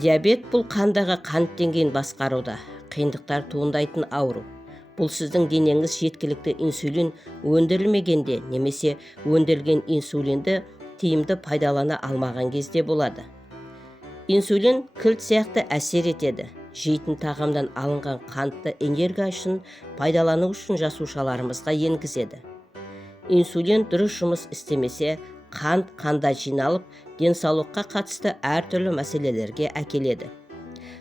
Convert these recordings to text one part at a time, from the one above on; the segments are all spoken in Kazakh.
Диабет бұл қандағы қант деңгейін басқаруда қиындықтар туындайтын ауру. Бұл сіздің денеңіз жеткілікті инсулин өндірілмегенде немесе өндірілген инсулинді тиімді пайдалана алмаған кезде болады. Инсулин кілт сияқты әсер етеді. Жейтін тағамдан алынған қантты энергия үшін пайдалану үшін жасушаларымызға енгізеді. Инсулин дұрыс жұмыс істемесе, қант қанда жиналып, денсаулыққа қатысты әртүрлі мәселелерге әкеледі.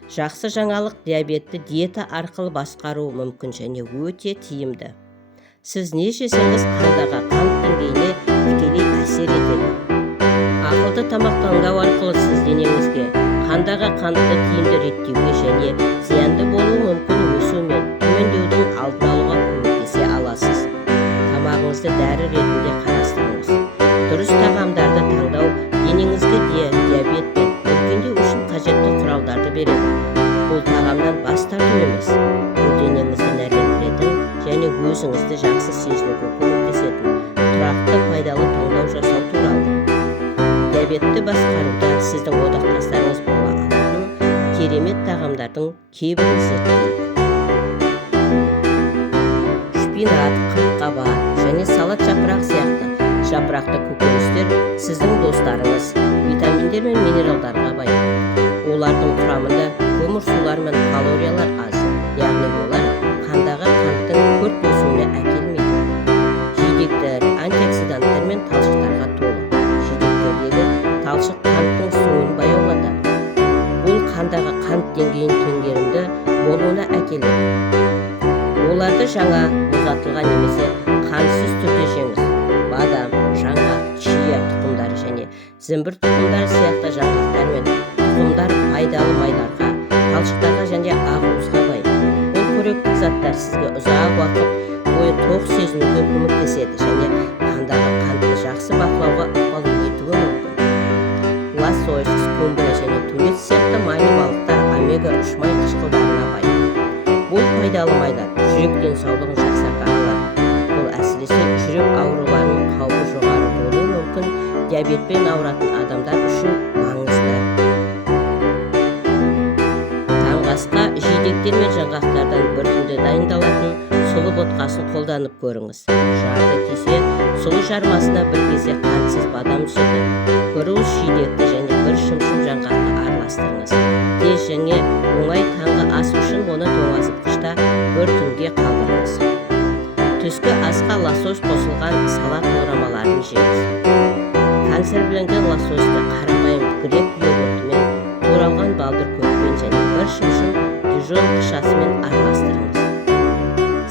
Жақсы жаңалық, диабетті диета арқылы басқару мүмкін және өте тиімді. Сіз не жесеңіз қандағы қант деңгейіне тікелей әсер етеді. Ақылды тамақтану арқылы сіз денеңізге қандағы қантты тиімді реттеуге және зиянды болуы мүмкін өсу мен төмендеудің алдын алуға көмектесе аласыз. Тамағыңызды дәрі ретінде қарастырыңыз. Дұрыс тағамдарды таңдау денеңізге диабет пен өркендеу үшін қажетті құралдарды береді. Бұл тағамнан бас тарту емес, бұл денеңізді нәрлендіретін және өзіңізді жақсы сезінуге көмектесетін тұрақты пайдалы таңдау жасау туралы. Диабетті басқаруда сіздің одақтастарыңыз бола алатын керемет тағамдардың кейбірін зерттейік. Шпинат, қырыққабат және салат жапырақ сияқты жапырақты көкөністер сіздің достарыңыз, витаминдер мен минералдарға бай. Олардың құрамында көмірсулар мен калориялар аз, яғни олар қандағы қанттың күрт өсуіне әкелмейді. Жидектер, антиоксиданттар мен талшықтарға толы. Жидектердегі талшық қанттың суын баяулатады. Бұл қандағы қант деңгейін төңгерімді болуына әкеледі. Оларды жаңа, ұзатылған немесе қансыз түрде жеңіз. Бадам, жаңғақ, чия тұқымдары және зімбір тұқымдары сияқты жаңғақтар мен тұқымдар пайдалы майларға, талшықтарға және ақуызға бай. Бұл қоректік заттар сізге ұзақ уақыт бойы тоқ сезінуге көмектеседі және қандағы қантты жақсы бақылауға ықпал етуі мүмкін. Лосось, скумбрия және тунец сияқты майлы балықтар омега-3 май қышқылдарына бай. Бұл пайдалы майлар жүрек денсаулығын жақсарта алады. Бұл әсіресе жүрек ауруларының қаупі жоғары болуы мүмкін диабетпен ауыратын адамдар үшін маңызды. Таңғы асқа жидектер мен жаңғақтардан бір түнде дайындалатын сұлы ботқасын қолданып көріңіз. Жарты кесе сұлы жармасына бір кесе қантсыз бадам сүті, бір уыс жидекті және бір шымшым жаңғақты араластырыңыз. Тез және оңай таңғы ас үшін оны тоңазытқышта бір түнге қалдырыңыз. Түскі асқа лосось қосылған салат орамаларын жеңіз. Консервіленген лососьты қарапайым грек йогуртымен, туралған балдыр көкпен және бір шымшым дижон қышасымен араластырыңыз.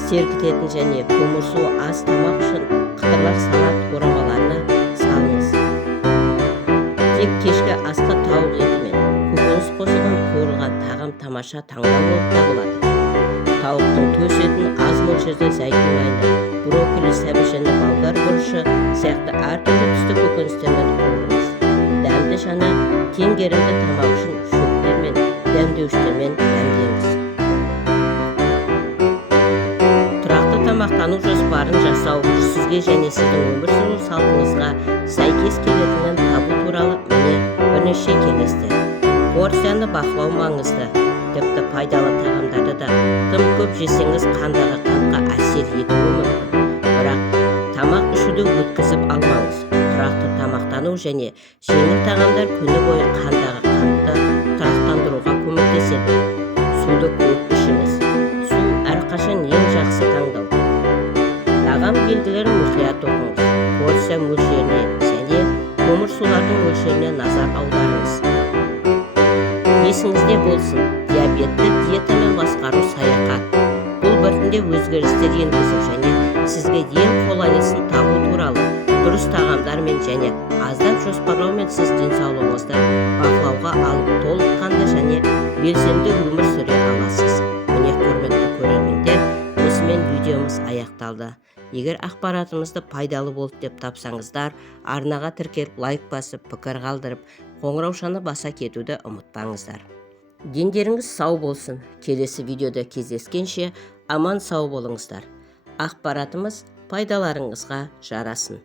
Сергітетін және көмірсуы аз тамақ үшін қытырлақ салат орамаларына салыңыз. Тек кешкі асқа тауық еті мен көкөніс қосылған қуырылған тағам тамаша таңдау болып табылады. Тауықтың төс етін аз мөлшерде зәйтүн майында, брокколи, сәбіз және болгар бұрышы сияқты әртүрлі түсті көкөністермен қуырыңыз. Дәмді және теңгерімді тамақ үшін шөптер мен дәмдеуіштермен дәмдеңіз. Тұрақты тамақтану жоспарын жасау сізге және сіздің өмір сүру салтыңызға сәйкес келетінін табу туралы міне бірнеше кеңестер. Порцияны бақылау маңызды. Тіпті пайдалы тағамдарды да тым көп жесеңіз қандағы қантқа әсер етуі мүмкін. Бірақ тамақ ішуді өткізіп алмаңыз. Тұрақты тамақтану және жеңіл тағамдар күні бойы қандағы қантты тұрақтандыруға көмектеседі. Суды көп ішіңіз. Су әрқашан ең жақсы таңдау. Тағам белгілерін мұқият оқыңыз. Порция мөлшеріне және көмірсулардың мөлшеріне назар аударыңыз. Есіңізде болсын, диабетті диетамен басқару саяхат. Бұл біртінде өзгерістер енгізу және сізге ең қолайлысын табу туралы дұрыс тағамдармен және аздап жоспарлаумен сіз денсаулығыңызды бақылауға алып толыққанды және белсенді өмір сүре аласыз. Міне құрметті көрермендер, осымен видеомыз аяқталды. Егер ақпаратымызды пайдалы болды деп тапсаңыздар, арнаға тіркеліп лайк басып, пікір қалдырып, қоңыраушаны баса кетуді ұмытпаңыздар. Дендеріңіз сау болсын. Келесі видеода кездескенше аман сау болыңыздар. Ақпаратымыз пайдаларыңызға жарасын.